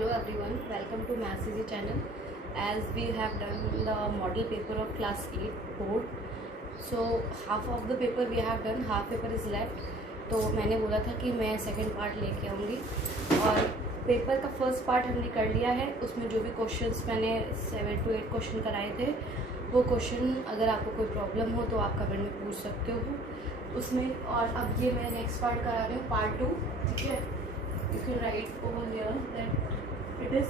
Hello everyone, welcome to Maths Easy channel. As we have done the model paper of class 8 board, so half of the paper we have done, half paper is left. तो मैंने बोला था कि मैं second part लेके आऊँगी और paper का फर्स्ट पार्ट हमने कर लिया है. उसमें जो भी क्वेश्चंस मैंने 7 to 8 क्वेश्चन कराए थे वो क्वेश्चन अगर आपको कोई प्रॉब्लम हो तो आप कमेंट में पूछ सकते हो उसमें. और अब ये मैं नेक्स्ट पार्ट करा रही हूँ, पार्ट 2. ठीक है, you can write over here that it is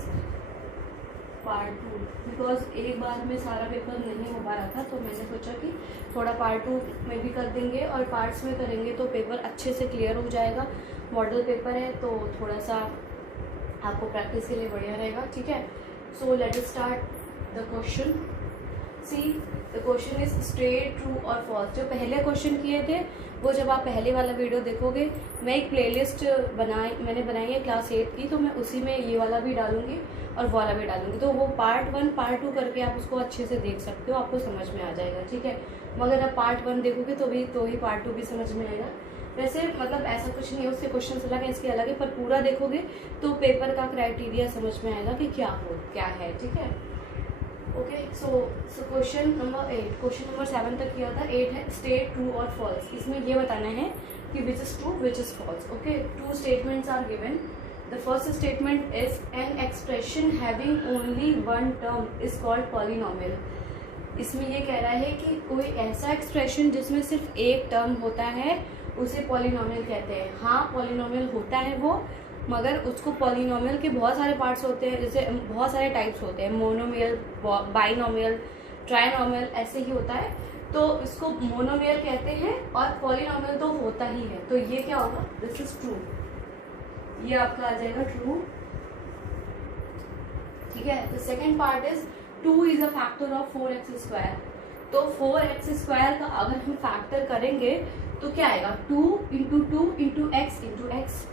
part 2 because एक बार में सारा पेपर नहीं हो पा रहा था, तो मैंने सोचा कि थोड़ा पार्ट 2 में भी कर देंगे और पार्ट्स में करेंगे तो पेपर अच्छे से क्लियर हो जाएगा. मॉडल पेपर है तो थोड़ा सा आपको प्रैक्टिस के लिए बढ़िया रहेगा. ठीक है, so let us start the question. See the question is straight, true और फॉल्स. जो पहले क्वेश्चन किए थे वो जब आप पहले वाला वीडियो देखोगे, मैं एक प्लेलिस्ट मैंने बनाई है क्लास 8 की, तो मैं उसी में ये वाला भी डालूंगी और वो वाला भी डालूंगी. तो वो पार्ट 1 पार्ट 2 करके आप उसको अच्छे से देख सकते हो, आपको समझ में आ जाएगा. ठीक है, मगर आप पार्ट 1 देखोगे तो ही पार्ट 2 भी समझ में आएगा. वैसे मतलब ऐसा कुछ नहीं है, उसके क्वेश्चन अलग है, इसके अलग है, पर पूरा देखोगे तो पेपर का क्राइटेरिया समझ में आएगा कि क्या है. ठीक है, okay. So question number 8, question number 7 तक किया था. 8 है स्टेट ट्रू और फॉल्स. इसमें ये बताना है कि which is true which is false. Okay, 2 statements are given. The first statement is an expression having only one term is called polynomial. इसमें ये कह रहा है कि कोई ऐसा एक्सप्रेशन जिसमें सिर्फ एक टर्म होता है उसे पॉलिनोमियल कहते हैं. हाँ, पॉलिनोमियल होता है वो, मगर उसको पॉलिनोमियल के बहुत सारे पार्ट्स होते हैं, जैसे बहुत सारे टाइप्स होते हैं, मोनोमियल, बाइनोमियल, ट्राइनोमियल, ऐसे ही होता है. तो इसको मोनोमियल कहते हैं और पॉलिनोमियल तो होता ही है. तो ये क्या होगा, दिस इज ट्रू. ये आपका आ जाएगा ट्रू. ठीक है, the second part is 2 is a factor of 4x square. तो 4x स्क्वायर का अगर हम फैक्टर करेंगे तो क्या आएगा, 2 into 2 into x into x.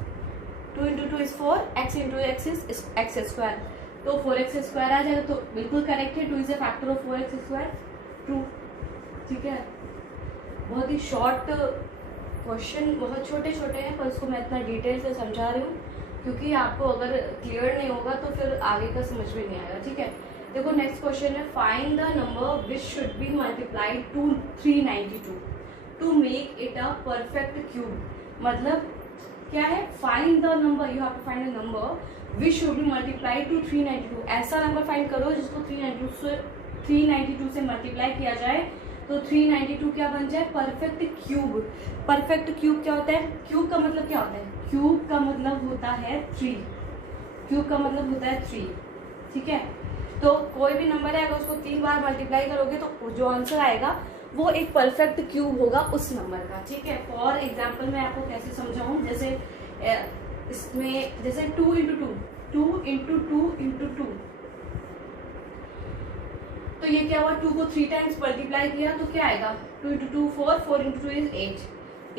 2 into 2 is 4, x into x is x square. तो 4x स्क्वायर आ जाएगा. तो बिल्कुल करेक्ट है, 2 is a factor of 4x square, true. ठीक है, बहुत ही शॉर्ट क्वेश्चन, बहुत छोटे छोटे हैं, पर उसको मैं इतना डिटेल से समझा रही हूँ क्योंकि आपको अगर क्लियर नहीं होगा तो फिर आगे का समझ में नहीं आएगा. ठीक है, देखो नेक्स्ट क्वेश्चन है, find the number which should be multiplied to 392 to make it a perfect cube. मतलब क्या है, find the number, you have to find the number which should be multiplied to 392. ऐसा नंबर फाइंड करो जिसको 392 से multiply किया जाए तो 392 क्या बन जाए, परफेक्ट क्यूब. परफेक्ट क्यूब क्या होता है, क्यूब का मतलब क्या होता है, क्यूब का मतलब होता है 3. क्यूब का मतलब होता है 3. ठीक है, तो कोई भी नंबर है अगर उसको 3 बार मल्टीप्लाई करोगे तो जो आंसर आएगा वो एक परफेक्ट क्यूब होगा उस नंबर का. ठीक है, फॉर एग्जाम्पल मैं आपको कैसे समझाऊं, जैसे इसमें जैसे 2 इंटू 2 इंटू 2 इंटू 2, तो ये क्या हुआ, 2 को 3 टाइम्स मल्टीप्लाई किया तो क्या आएगा, 2 into 2 4, 4 into 2 is 8.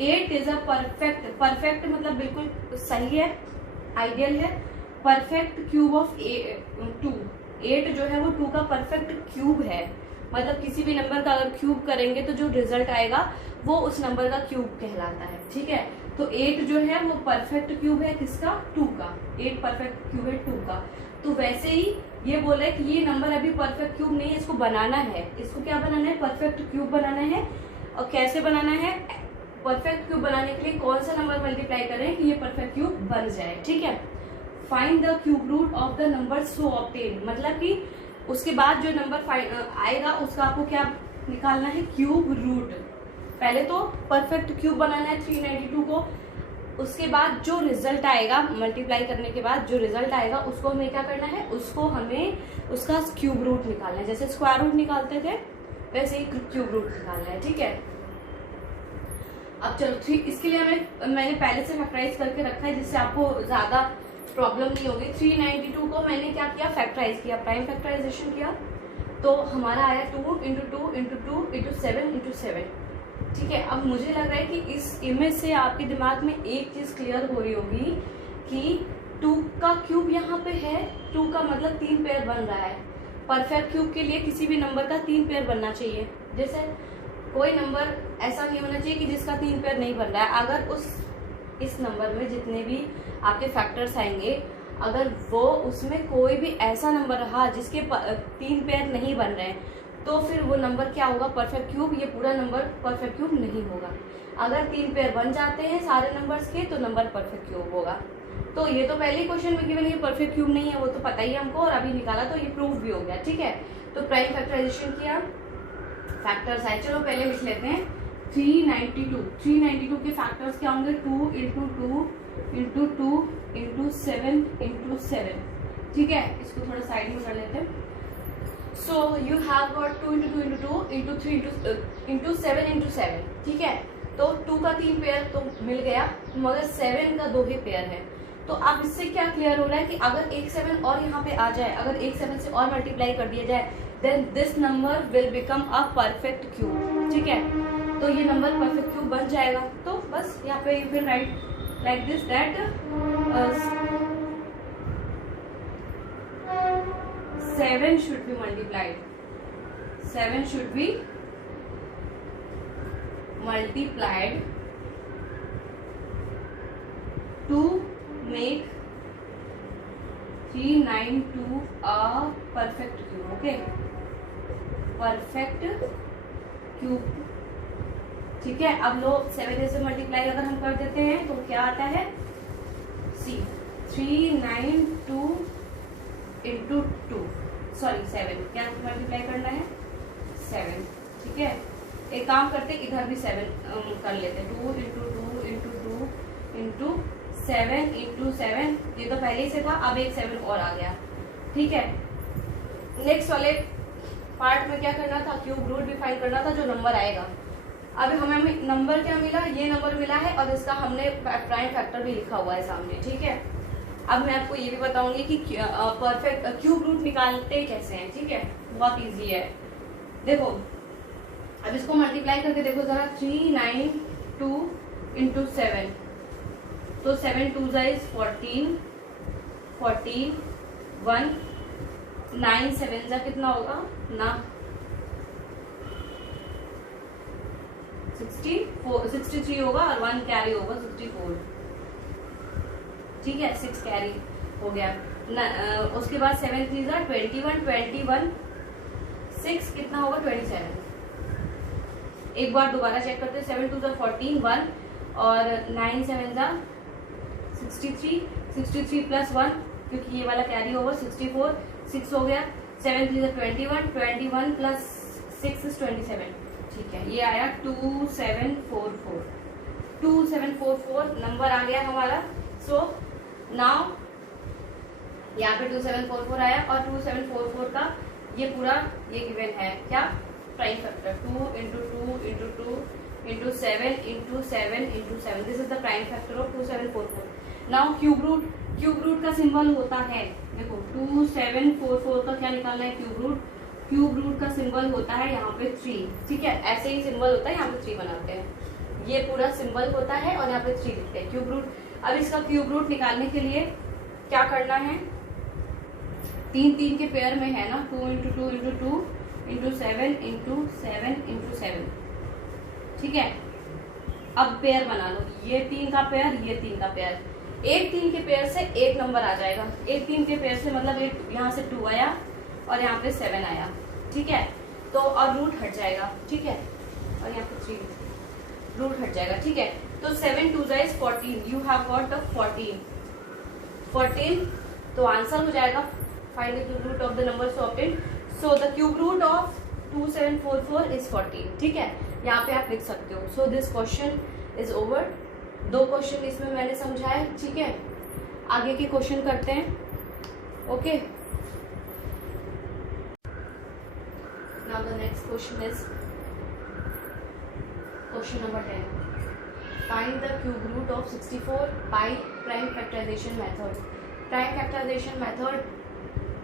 8 is a perfect मतलब बिल्कुल सही है, आइडियल है, परफेक्ट क्यूब ऑफ 2. 8 जो है वो 2 का परफेक्ट क्यूब है. मतलब किसी भी नंबर का अगर क्यूब करेंगे तो जो रिजल्ट आएगा वो उस नंबर का क्यूब कहलाता है. ठीक है, तो 8 जो है वो परफेक्ट क्यूब है किसका, 2 का. 8 परफेक्ट क्यूब है 2 का. तो वैसे ही ये बोला है कि ये नंबर अभी परफेक्ट क्यूब नहीं है, इसको बनाना है. इसको क्या बनाना है, परफेक्ट क्यूब बनाना है. और कैसे बनाना है, परफेक्ट क्यूब बनाने के लिए कौन सा नंबर मल्टीप्लाई करें कि ये परफेक्ट क्यूब बन जाए. ठीक है, find the cube root of the number so obtained. मतलब कि उसके बाद जो नंबर आएगा उसका आपको क्या निकालना है, क्यूब रूट. पहले तो परफेक्ट क्यूब बनाना है 392 को, उसके बाद जो रिजल्ट आएगा मल्टीप्लाई करने के बाद जो रिजल्ट आएगा उसको हमें क्या करना है, उसको हमें उसका क्यूब रूट निकालना है. जैसे स्क्वायर रूट निकालते थे वैसे ही क्यूब रूट निकालना है. ठीक है, अब चलो इसके लिए मैंने पहले से फैक्टराइज करके रखा है जिससे आपको ज्यादा प्रॉब्लम नहीं होगी. 392 को मैंने क्या किया, फैक्टराइज किया, प्राइम फैक्टराइजेशन किया, तो हमारा आया 2 इंटू 2 इंटू 2 इंटू 7 इंटू 7. ठीक है, अब मुझे लग रहा है कि इस इमेज से आपके दिमाग में एक चीज क्लियर हो रही होगी कि 2 का क्यूब यहाँ पे है, 2 का मतलब 3 पेयर बन रहा है. परफेक्ट क्यूब के लिए किसी भी नंबर का 3 पेयर बनना चाहिए. जैसे कोई नंबर ऐसा नहीं होना चाहिए कि जिसका 3 पेयर नहीं बन रहा है. अगर इस नंबर में जितने भी आपके फैक्टर्स आएंगे, अगर वो उसमें कोई भी ऐसा नंबर रहा जिसके 3 पेयर नहीं बन रहे हैं तो फिर वो नंबर क्या होगा, परफेक्ट क्यूब। ये पूरा नंबर परफेक्ट क्यूब नहीं होगा। अगर 3 पेयर बन जाते हैं सारे नंबर्स के तो नंबर परफेक्ट क्यूब होगा। तो ये तो पहले ही क्वेश्चन में गिवन, ये परफेक्ट क्यूब नहीं है वो तो पता ही है हमको, और अभी निकाला तो ये प्रूव भी हो गया। ठीक है, तो प्राइम फैक्टराइजेशन किया, फैक्टर्स आए। चलो पहले लिख लेते हैं 392 के फैक्टर्स क्या होंगे, 2 इंटू 2 इंटू 2 इंटू 7 इंटू 7। ठीक है, इसको थोड़ा साइड में कर लेते हैं। So you have got 2 into 2 into 2 into 3 into 7 into 7। ठीक है, तो 2 का 3 पेयर तो मिल गया, मगर 7 का 2 ही पेयर है। तो अब इससे क्या क्लियर हो रहा है कि अगर एक 7 और यहाँ पे आ जाए, अगर एक 7 से और मल्टीप्लाई कर दिया जाए, then this number will become a perfect cube. ठीक है, तो ये नंबर परफेक्ट क्यूब बन जाएगा। तो बस यहाँ पे you can write like this that 7 should be multiplied. 7 should be multiplied to make 392 a perfect cube. Okay, perfect cube. ठीक है, अब लो 7 से मल्टीप्लाई अगर हम कर देते हैं तो क्या आता है, सी 392 इंटू 2 सॉरी 7, क्या मल्टीप्लाई करना है 7। ठीक है, एक काम करते इधर भी 7 कर लेते, 2 इंटू 2 इंटू 2 इंटू 7 इंटू 7। ये तो पहले ही से था, अब एक 7 और आ गया। ठीक है, नेक्स्ट वाले पार्ट में क्या करना था, क्यूब रूट भी फाइंड करना था, जो नंबर आएगा। अब हमें नंबर क्या मिला, ये नंबर मिला है और इसका हमने प्राइम फैक्टर भी लिखा हुआ है सामने। ठीक है, अब मैं आपको ये भी बताऊंगी कि परफेक्ट क्यूब रूट निकालते कैसे हैं। ठीक है, बहुत इजी है। देखो अब इसको मल्टीप्लाई करके देखो जरा, 392 इंटू 7, तो 7 2 इज 14, 1 9 7 जा कितना होगा ना 63 होगा, और 1 कैरी होगा 64। ठीक है, 6 कैरी हो गया उसके बाद 7 3 जा 21 6 कितना होगा 27। एक बार दोबारा चेक करते हैं, 7 2 जा 14 1 और 9 7 जा 63 प्लस 1 क्योंकि ये वाला कैरी ओवर 64 6 हो गया, 7 3 जा 21 प्लस 6 इज 27। ठीक है, ये आया 2744 नंबर आ गया हमारा। सो नाउ यहाँ पे 2744 आया, और 2744 का ये पूरा ये गिवन है क्या, prime factor 2 into 2 into 2 into 7 into 7 into 7। This is the prime factor of 2744। Now cube root का सिंबल होता है, देखो 2744 का क्या निकालना है, क्यूब रूट का सिंबल होता है यहाँ पे 3। ठीक है, ऐसे ही सिंबल होता है, यहाँ पे 3 बनाते हैं, ये पूरा सिंबल होता है और यहाँ पे 3 लिखते हैं क्यूब रूट। अब इसका क्यूब रूट निकालने के लिए क्या करना है, 3 के पेयर में है ना, 2 into 2 into 2 into 7 into 7 into 7। ठीक है, अब पेयर बना लो, ये 3 का पेयर, ये 3 का पेयर। एक 3 के पेयर से एक नंबर आ जाएगा, एक 3 के पेयर से मतलब एक यहाँ से 2 आया और यहाँ पे 7 आया। ठीक है, तो और रूट हट जाएगा। ठीक है, और यहाँ पे 3 रूट हट जाएगा। ठीक है, तो 7 2 is 14, you have got the 14। तो आंसर हो जाएगा find the cube root of the number so obtained. So the cube root of 2744 is 14। ठीक है, यहाँ पे आप लिख सकते हो। So this question is over. 2 question इसमें मैंने समझाए। ठीक है, आगे के क्वेश्चन करते हैं। Okay, now the next question is question number 10। Find the cube root of 64 by prime factorization method. Prime factorization method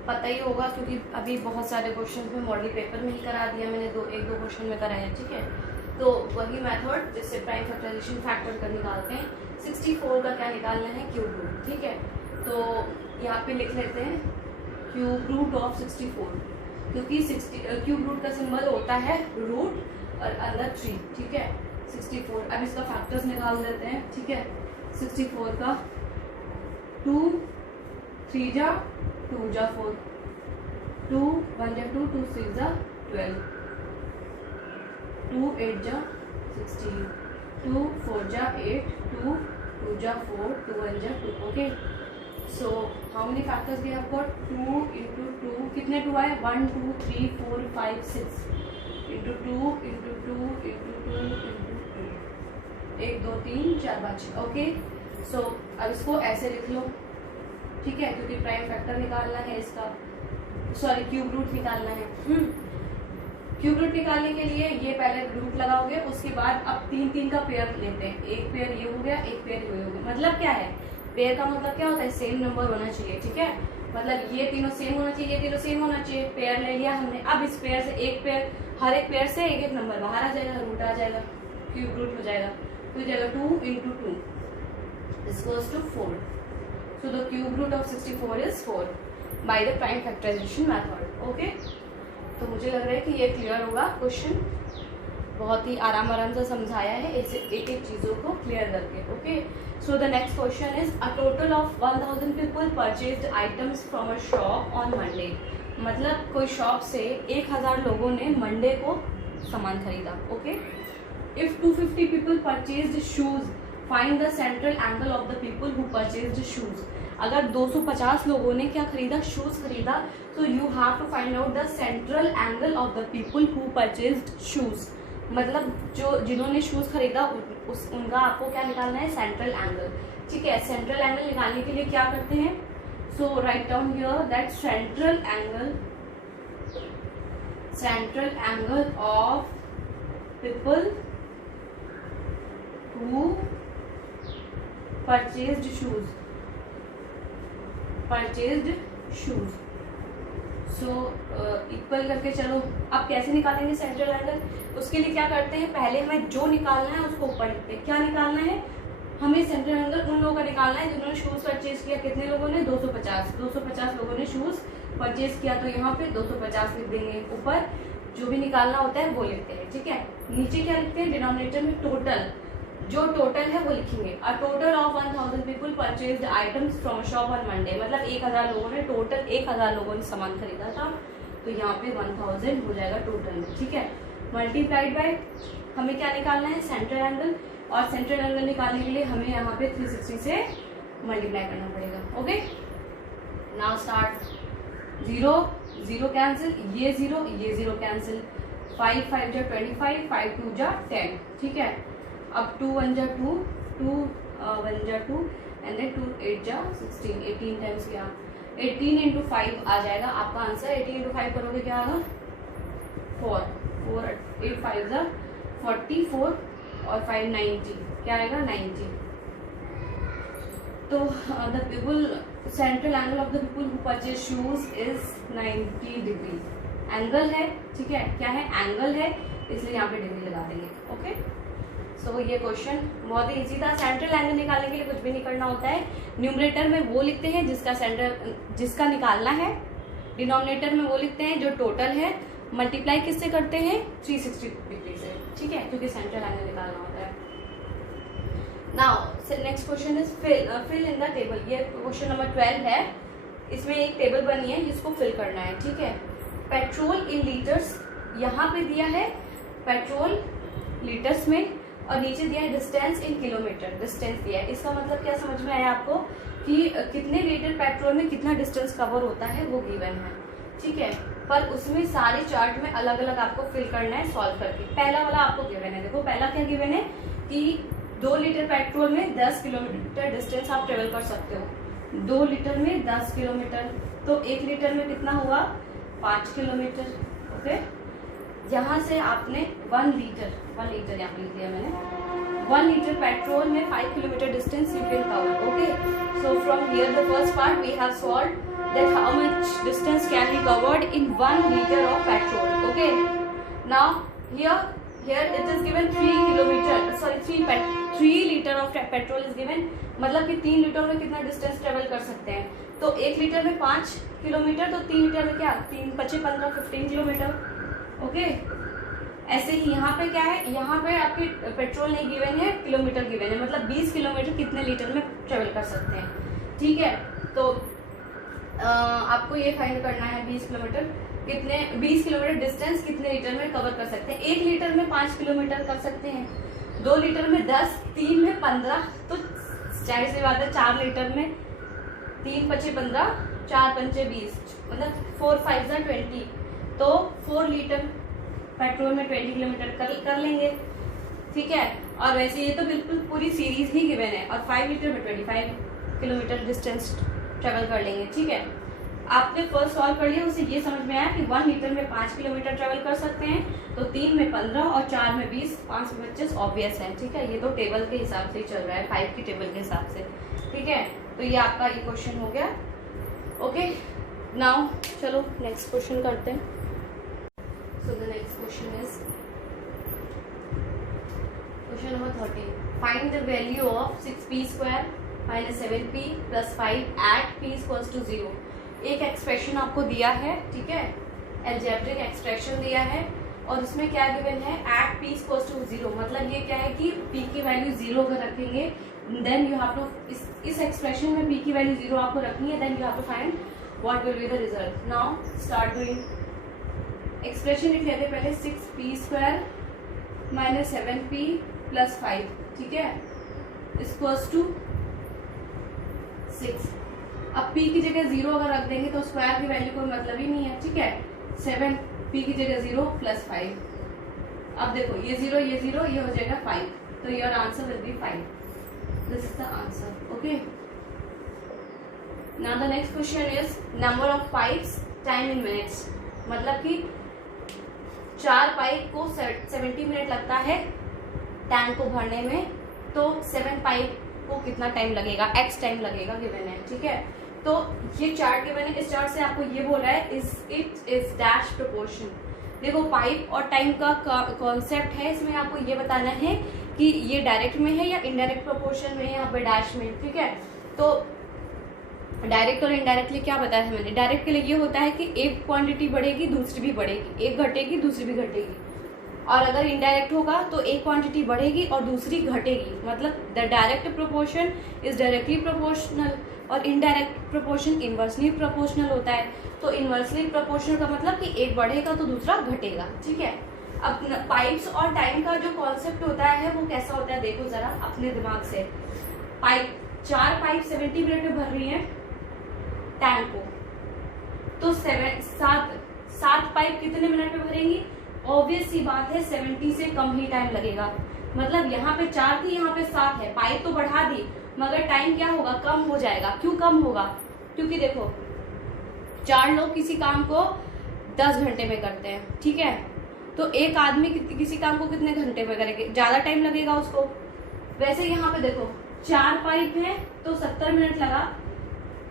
पता ही होगा क्योंकि अभी बहुत सारे क्वेश्चन में मॉडल पेपर में ही करा दिया मैंने, 1-2 क्वेश्चन में कराया। ठीक है, तो वही मेथड जिससे प्राइम फैक्टराइजेशन फैक्टर कर निकालते हैं। 64 का क्या निकालना है, क्यूब रूट। ठीक है, तो यहाँ पे लिख लेते हैं क्यूब रूट ऑफ 64, क्योंकि क्यूब रूट का सिंबल होता है रूट और अंदर 3। ठीक है, 64। अब इसका फैक्टर्स निकाल देते हैं। ठीक है, 64 का 2 3 जा 2 जा 4, 2 1 जा 2, 2 6 जा 12, 2 8 जा 16, 2 4 जा 8, 2 2 जा 4, 2 1 जा 2. Okay, so how many factors we have got? 2 into 2, कितने 2 आए? 1 2 3 4 5 6 into 2 into 2 into 2 into 2, 1 2 3 4 5. Okay, so अब इसको ऐसे लिख लो, ठीक है, क्योंकि प्राइम फैक्टर निकालना है इसका, सॉरी क्यूब रूट निकालना है. क्यूब रूट निकालने के लिए ये पहले रूट लगाओगे, उसके बाद अब 3 3 का पेयर लेते हैं. एक पेयर ये हो गया, एक पेयर ये हो गया. मतलब क्या है? पेयर का मतलब क्या होता है? सेम नंबर होना चाहिए. ठीक है, मतलब ये तीनों सेम होना चाहिए, ये तीनों सेम होना चाहिए. पेयर ले लिया हमने. अब इस पेयर से एक पेयर, हर एक पेयर से एक एक नंबर बाहर आ जाएगा, रूट आ जाएगा, क्यूब रूट हो जाएगा. तो ये जाएगा 2 into 2 is equals to 4. So the cube root of 64 is 4 by the prime factorization method. Okay, तो मुझे लग रहा है कि ये क्लियर होगा. क्वेश्चन बहुत ही आराम से समझाया है, ऐसे एक एक चीज़ों को क्लियर करके. Okay, so the next question is a total of 1000 people purchased items from a shop on Monday. मतलब कोई शॉप से 1000 लोगों ने मंडे को सामान खरीदा. Okay, if 250 people purchased shoes, find the central angle of the people who purchased shoes. अगर 250 लोगों ने क्या खरीदा? शूज खरीदा. तो you have to find out the central angle of the people who purchased shoes. मतलब जो जिन्होंने शूज खरीदा उनका आपको क्या निकालना है? Central angle. ठीक है, सेंट्रल एंगल निकालने के लिए क्या करते हैं? So right down here that central angle of people who purchased shoes. So equal करके चलो. अब कैसे निकालेंगे सेंट्रल एंगल? उसके लिए क्या करते हैं? पहले हमें जो निकालना है उसको ऊपर लिखते हैं. क्या निकालना है? हमें सेंट्रल एंगल उन लोगों का निकालना है जिन्होंने शूज परचेज किया. कितने लोगों ने? 250 लोगों ने शूज परचेज किया. तो यहाँ पे 250 लिख देंगे. ऊपर जो भी निकालना होता है वो लिखते हैं. ठीक है, नीचे क्या लिखते हैं? डिनोमिनेटर में टोटल, जो टोटल है वो लिखेंगे. A total of 1000 people purchased items from shop on Monday. मतलब 1000 लोगों ने, टोटल 1000 लोगों ने सामान खरीदा था. तो यहाँ पे 1000 हो जाएगा टोटल में. ठीक है, मल्टीप्लाइड बाय हमें क्या निकालना है? Central angle. और सेंट्रल एंगल निकालने के लिए हमें यहाँ पे 360 से मल्टीप्लाई करना पड़ेगा. Okay, now start. 0 0 कैंसिल, ये 0 कैंसिल. 5 5 जा 25, 5 2 जा 10. ठीक है, अब 2 1 जा 2, 2 1 जा 2 एंड देन 2 8 जा 16, 18 टाइम्स क्या? 18 इंटू 5 आ जाएगा आपका आंसर. 18 इंटू 5 करोगे क्या आएगा? 4 4 8 5 जा 44 और 5 90, क्या आएगा? 90. तो the people, central angle of the people who purchase shoes is 90 degree. Angle है, ठीक है, क्या है? एंगल है, इसलिए यहाँ पे डिग्री लगा देंगे. ओके, सो ये क्वेश्चन बहुत ही इजी था. सेंट्रल एंगल निकालने के लिए कुछ भी नहीं करना होता है. न्यूमरेटर में वो लिखते हैं जिसका निकालना है. डिनोमिनेटर में वो लिखते हैं जो टोटल है. मल्टीप्लाई किससे करते हैं? 360 डिग्री से. ठीक है, क्योंकि सेंट्रल एंगल निकालना होता है. Now next question is fill in the table. ये क्वेश्चन नंबर 12 है. इसमें एक टेबल बनी है जिसको फिल करना है. ठीक है, पेट्रोल इन लीटर्स यहाँ पे दिया है, पेट्रोल लीटर्स में, और नीचे दिया है डिस्टेंस इन किलोमीटर. डिस्टेंस दिया है. इसका मतलब क्या समझ में आया आपको? कि कितने लीटर पेट्रोल में कितना डिस्टेंस कवर होता है वो गिवन है. ठीक है, पर उसमें सारे चार्ट में अलग अलग आपको फिल करना है सॉल्व करके. पहला वाला आपको गिवन है. देखो पहला क्या गिवन है कि 2 लीटर पेट्रोल में 10 किलोमीटर डिस्टेंस आप ट्रेवल कर सकते हो. 2 लीटर में 10 किलोमीटर, तो 1 लीटर में कितना होगा? 5 किलोमीटर. ओके, यहाँ से आपने 1 लीटर यहाँ लिख दिया मैंने. 1 लीटर पेट्रोल में 5 kilometre distance you can cover. Okay, so from here the first part we have solved that how much distance can be covered in 1 liter of petrol. Okay, now here it is given 3 liter of petrol is given. मतलब कि 3 litre में कितना distance travel कर सकते हैं. तो 1 litre में 5 kilometre, तो 3 लीटर में क्या? 3 5 15 15 किलोमीटर. ओके, ऐसे ही यहाँ पे क्या है? यहाँ पे आपकी पेट्रोल नहीं गिवन है, किलोमीटर गिवन है. मतलब 20 किलोमीटर कितने लीटर में ट्रेवल कर सकते हैं. ठीक है, तो आपको ये फाइंड करना है 20 किलोमीटर डिस्टेंस कितने लीटर में कवर कर सकते हैं। 1 लीटर में 5 किलोमीटर कर सकते हैं, 2 लीटर में 10, 3 में 15, तो जाहिर सी बात है 4 लीटर में 3 पचे 15, 4 पंचे 20, मतलब 4 5 20, तो 4 लीटर पेट्रोल में 20 किलोमीटर कर लेंगे, ठीक है। और वैसे ये तो बिल्कुल पूरी सीरीज ही गिवन है, और 5 लीटर में 25 किलोमीटर डिस्टेंस ट्रेवल कर लेंगे, ठीक है। आपने फर्स्ट सॉल्व कर लिया, उसे ये समझ में आया कि 1 लीटर में 5 किलोमीटर ट्रेवल कर सकते हैं, तो 3 में 15 और 4 में 20, 5 में 25 ऑब्वियस है, ठीक है। ये तो टेबल के हिसाब से ही चल रहा है, 5 की टेबल के हिसाब से, ठीक है। तो ये आपका ये क्वेश्चन हो गया। ओके, नाउ चलो नेक्स्ट क्वेश्चन करते हैं। So the next question is question number 13, find the value of 6p² - 7p + 5 at p = 0। एक एक्सप्रेशन आपको दिया है, ठीक है, एल्जेब्रिक एक्सप्रेशन दिया है, और इसमें क्या गिवन है, एट p = 0, मतलब ये क्या है कि p की वैल्यू 0 अगर रखेंगे, देन यू हैव टू, इस एक्सप्रेशन में p की वैल्यू 0 आपको रखनी है, then you have to find what will be the result. Now start doing. Expression लिख लेते हैं पहले, 6p² - 7p + 5, ठीक है, = 6। अब p की जगह 0 अगर रख देंगे तो स्क्वायर की वैल्यू कोई मतलब ही नहीं है, ठीक है। 7 p की जगह 0 + 5। अब देखो ये 0 ये 0, ये हो जाएगा 5, तो your answer will be 5। This is the answer. Okay, now the next question is number of pipes time in minutes, मतलब कि 4 पाइप को 70 मिनट लगता है टैंक को भरने में, तो 7 पाइप को कितना टाइम लगेगा, x टाइम लगेगा, गिवन है, ठीक है। तो ये चार्ट गिवन है, इस चार्ट से आपको ये बोल रहा है इट इज डैश प्रोपोर्शन। देखो पाइप और टाइम का कॉन्सेप्ट है, इसमें आपको ये बताना है कि ये डायरेक्ट में है या इनडायरेक्ट प्रोपोर्शन में है, यहाँ पे डैश में, ठीक है। तो डायरेक्ट और इनडायरेक्टली क्या बताया है मैंने, डायरेक्ट के लिए ये होता है कि एक क्वांटिटी बढ़ेगी दूसरी भी बढ़ेगी, एक घटेगी दूसरी भी घटेगी, और अगर इनडायरेक्ट होगा तो एक क्वांटिटी बढ़ेगी और दूसरी घटेगी, मतलब the direct proportion is directly proportional और इनडायरेक्ट प्रोपोर्शन इनवर्सली प्रोपोर्शनल होता है। तो इनवर्सली प्रोपोर्शनल का मतलब कि एक बढ़ेगा तो दूसरा घटेगा, ठीक है। अब पाइप्स और टाइम का जो कॉन्सेप्ट होता है वो कैसा होता है, देखो जरा अपने दिमाग से। 4 पाइप 70 मिनट में भर रही है टैंक को, तो 7 पाइप कितने मिनट में भरेंगी, ऑब्वियस सी बात है 70 से कम ही टाइम लगेगा। मतलब यहाँ पे 4 थी, यहाँ पे 7 है, पाइप तो बढ़ा दी मगर टाइम क्या होगा, कम हो जाएगा। क्यों कम होगा, क्योंकि देखो 4 लोग किसी काम को 10 घंटे में करते हैं, ठीक है, तो एक आदमी किसी काम को कितने घंटे में करेंगे, ज्यादा टाइम लगेगा उसको। वैसे यहाँ पे देखो 4 पाइप है तो 70 मिनट लगा,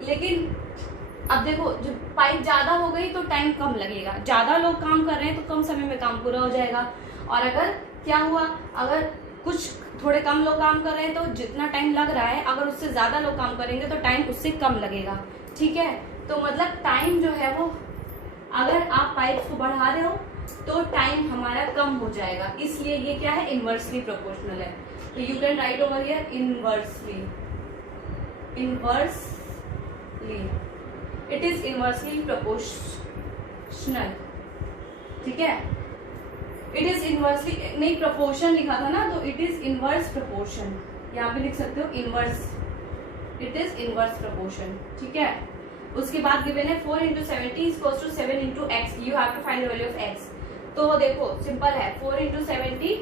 लेकिन अब देखो जब पाइप ज्यादा हो गई तो टाइम कम लगेगा, ज्यादा लोग काम कर रहे हैं तो कम समय में काम पूरा हो जाएगा। और अगर क्या हुआ, अगर कुछ थोड़े कम लोग काम कर रहे हैं तो जितना टाइम लग रहा है, अगर उससे ज्यादा लोग काम करेंगे तो टाइम उससे कम लगेगा, ठीक है। तो मतलब टाइम जो है वो, अगर आप पाइप को बढ़ा रहे हो तो टाइम हमारा कम हो जाएगा, इसलिए ये क्या है, इनवर्सली प्रोपोर्शनल है। तो you can write over here inversely, it is inversely proportional, ठीक है। इट इज इनवर्सली, नहीं प्रोपोर्शन लिखा था ना, तो इट इज इनवर्स प्रोपोर्शन, यहाँ पे लिख सकते हो inverse, it is inverse proportion, ठीक है। उसके बाद गिवन है 4 × 70 = 7 × x, you have to find the value of x। तो देखो सिंपल है, 4 × 70,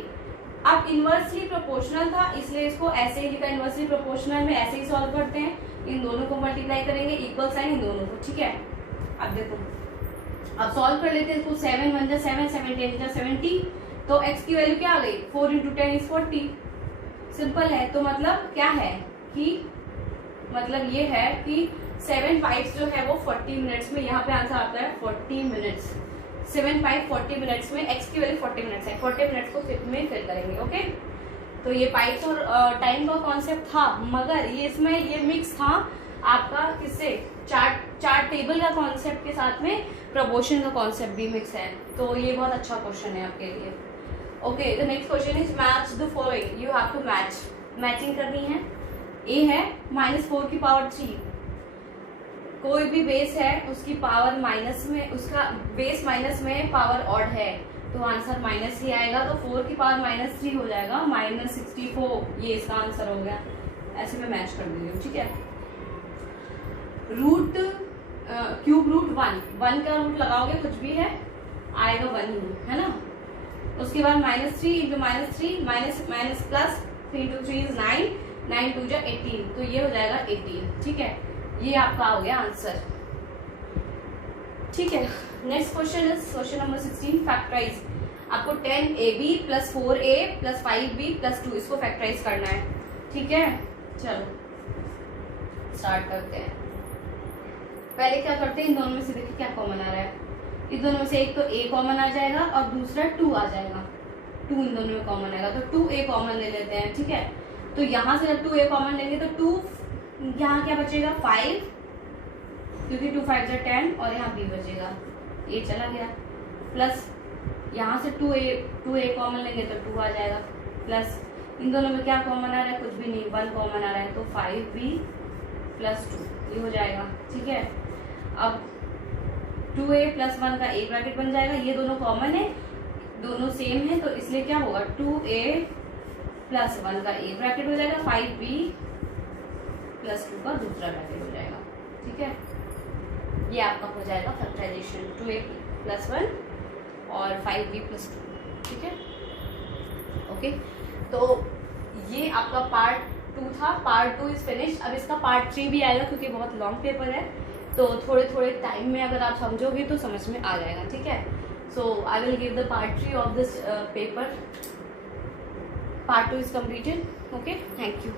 अब इनवर्सली प्रोपोर्शनल था इसलिए इसको ऐसे ही लिखा, इनवर्सली प्रोपोर्शनल में ऐसे ही सॉल्व करते हैं, इन दोनों को मल्टीप्लाई करेंगे, इक्वल साइन इन दोनों को, ठीक है। अब देखो अब सॉल्व कर लेते हैं इसको, 7 1 7 7 10 70, तो x की वैल्यू क्या आ गई, 4 × 10 = 40, सिंपल है। तो मतलब क्या है कि, मतलब ये है कि 7 पाइप्स जो है वो 40 मिनट्स में, यहाँ पे आंसर आता है 40 मिनट्स, 7 पाइप 40 मिनट्स में, x की वैल्यू 40 मिनट्स है, 40 मिनट्स को में फिल करेंगे, ओके। तो ये पाइप्स और टाइम का कॉन्सेप्ट था, मगर ये इसमें ये मिक्स था आपका किससे, चार्ट टेबल का कॉन्सेप्ट के साथ में प्रोपोर्शन का कॉन्सेप्ट भी मिक्स है, तो ये बहुत अच्छा क्वेश्चन है आपके लिए। Okay, the next question is match the following, you have to matching करनी है। ए है -4 की पावर 3, कोई भी बेस है उसकी पावर माइनस में, उसका बेस माइनस में पावर ऑड है तो आंसर माइनस ही आएगा। तो 4 की पावर -3 हो जाएगा -64, ये इसका आंसर हो गया। ऐसे में मैच कर दीजिए, ठीक है। रूट क्यूब रूट 1 का रूट लगाओगे कुछ भी है आएगा 1 ही, है ना। उसके बाद -3 into -3 minus plus 3 into 3 is 9, 9 2 जा 18, तो ये हो जाएगा 18, ठीक है। ये आपका हो गया आंसर, ठीक है। Next question is question number 16, factorize. आपको 10ab + 4a + 5b + 2 इसको फैक्टराइज करना है, ठीक है। चलो स्टार्ट करते हैं। पहले क्या करते हैं, इन दोनों में से देखिए क्या कॉमन आ रहा है। इन दोनों में से एक तो a कॉमन आ जाएगा और दूसरा 2 आ जाएगा। 2 इन दोनों में कॉमन आएगा तो 2a कॉमन ले लेते हैं, ठीक है। तो यहाँ से जब 2a कॉमन लेंगे तो 2 यहाँ क्या बचेगा 5, क्योंकि 2 5 जा 10 और यहाँ b बचेगा, a चला गया। प्लस यहाँ से 2a कॉमन लेंगे तो 2 आ जाएगा। प्लस इन दोनों में क्या कॉमन आ रहा है, कुछ भी नहीं, 1 कॉमन आ रहा है तो 5b + 2 ये हो जाएगा, ठीक है। अब 2a + 1 का एक ब्रैकेट बन जाएगा, ये दोनों कॉमन है, दोनों सेम है, तो इसलिए क्या होगा 2a + 1 का एक ब्रैकेट हो जाएगा, 5b + 2 का दूसरा ब्रैकेट हो जाएगा, ठीक है। ये आपका हो जाएगा फैक्टराइजेशन, 2a + 1 और 5b + 2, ठीक है। ओके, तो ये आपका पार्ट 2 था। Part 2 is finished. अब इसका पार्ट 3 भी आएगा क्योंकि बहुत लॉन्ग पेपर है, तो थोड़े थोड़े टाइम में अगर आप समझोगे तो समझ में आ जाएगा, ठीक है। So I will give the part 3 of this paper. Part 2 is completed. Okay, thank you.